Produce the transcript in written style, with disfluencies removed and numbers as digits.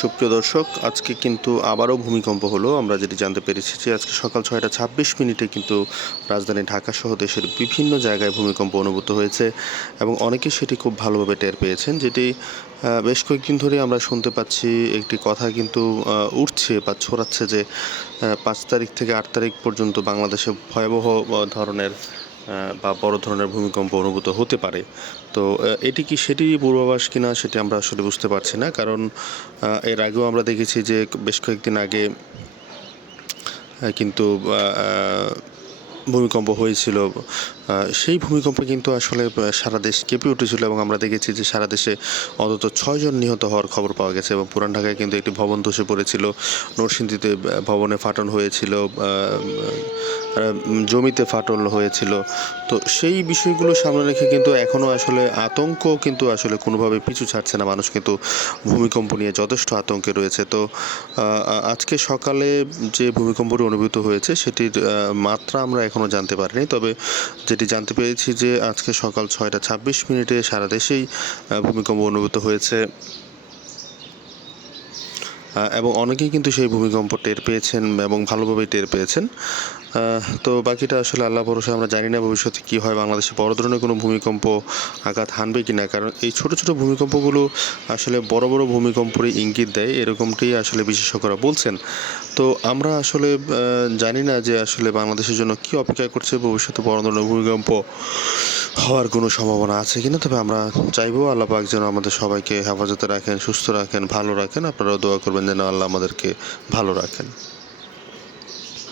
সুপ্রিয় দর্শক, আজকে কিন্তু আবারও ভূমিকম্প হলো। আমরা যেটি জানতে পেরেছি যে আজকে সকাল ৬টা ২৬ মিনিটে কিন্তু রাজধানী ঢাকাসহ দেশের বিভিন্ন জায়গায় ভূমিকম্প অনুভূত হয়েছে এবং অনেকে সেটি খুব ভালোভাবে টের পেয়েছেন। যেটি বেশ কয়েকদিন ধরে আমরা শুনতে পাচ্ছি, একটি কথা কিন্তু উঠছে বা ছড়াচ্ছে যে ৫ তারিখ থেকে ৮ তারিখ পর্যন্ত বাংলাদেশে ভয়াবহ ধরনের বা বড় ধরনের ভূমিকম্প অনুভূত হতে পারে। তো এটি কি সেটিরই পূর্বাভাস কিনা সেটি আমরা আসলে বুঝতে পারছি না। কারণ এর আগেও আমরা দেখেছি যে বেশ কয়েকদিন আগে কিন্তু ভূমিকম্প হয়েছিল। সেই ভূমিকম্পে কিন্তু আসলে সারা দেশ কেঁপে উঠেছিল এবং আমরা দেখেছি যে সারা দেশে অন্তত ৬ জন নিহত হওয়ার খবর পাওয়া গেছে এবং পুরান ঢাকায় কিন্তু একটি ভবন ধসে পড়েছিল। নরসিংদীতে ভবনে ফাটল হয়েছিল, জমিতে ফাটল হয়েছিল। তো সেই বিষয়গুলো সামনে রেখে কিন্তু এখনও আসলে আতঙ্ক কিন্তু আসলে কোনোভাবে পিছু ছাড়ছে না। মানুষ কিন্তু ভূমিকম্প নিয়ে যথেষ্ট আতঙ্কে রয়েছে। তো আজকে সকালে যে ভূমিকম্পটি অনুভূত হয়েছে সেটির মাত্রা আমরা এখনও জানতে পারিনি। তবে যেটি জানতে পেরেছি যে আজকে সকাল ৬টা ২৬ মিনিটে সারা দেশেই ভূমিকম্প অনুভূত হয়েছে এবং অনেকেই কিন্তু সেই ভূমিকম্প টের পেয়েছেন এবং ভালোভাবেই টের পেয়েছেন। তো বাকিটা আসলে আল্লাহ ভরসা। আমরা জানি না ভবিষ্যতে কী হয়, বাংলাদেশে বড় ধরনের কোনো ভূমিকম্প আঘাত হানবে কি না। কারণ এই ছোটো ছোটো ভূমিকম্পগুলো আসলে বড় বড় ভূমিকম্পেরই ইঙ্গিত দেয়, এরকমটি আসলে বিশেষজ্ঞরা বলছেন। তো আমরা আসলে জানি না যে আসলে বাংলাদেশের জন্য কী অপেক্ষা করছে, ভবিষ্যতে বড় ধরনের ভূমিকম্প হওয়ার কোনো সম্ভাবনা আছে কিনা। তবে আমরা চাইবো আল্লাহ পাক যেন আমাদের সবাইকে হেফাজতে রাখেন, সুস্থ রাখেন, ভালো রাখেন। আপনারাও দোয়া করবেন যেন আল্লাহ আমাদেরকে ভালো রাখেন।